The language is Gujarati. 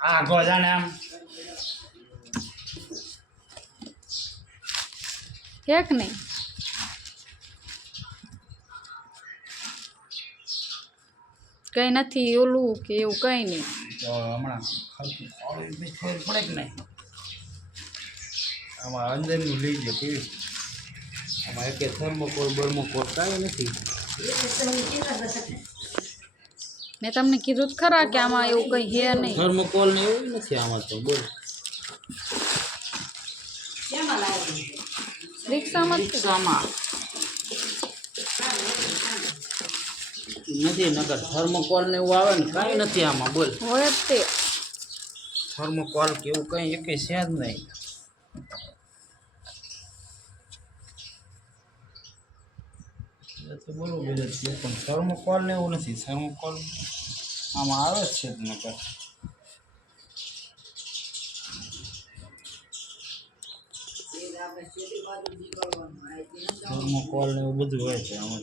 હા ગોજાને આમ એક નહીં કઈ નથી ઓલું કે એવું કઈ નહીં. તો હમણાં ખબર પડે કે નહીં આમાં અંદરનું લઈ ગયો કેવી આમાં એક થર્મોકોલ બર્મોકોલ કાંઈ નથી. મેં તમને કીધું જ ખરા કે આમાં એવું કઈ હે નહીં. થર્મોકોલ ને એવું નથી આમાં તો બોલ રિક્ષામાં નથી નકર થર્મોકોલ ને એવું આવે ને કાંઈ નથી આમાં બોલ હોય જ તે. થર્મોકોલ કે એવું કંઈ એકે છે જ નહીં. તો બરોબર જ છે પણ થર્મોકોલ ને એવું નથી. થર્મોકોલ આમાં આવે જ છે જ નકર થર્મોકોલ ને એવું બધું હોય છે આમાં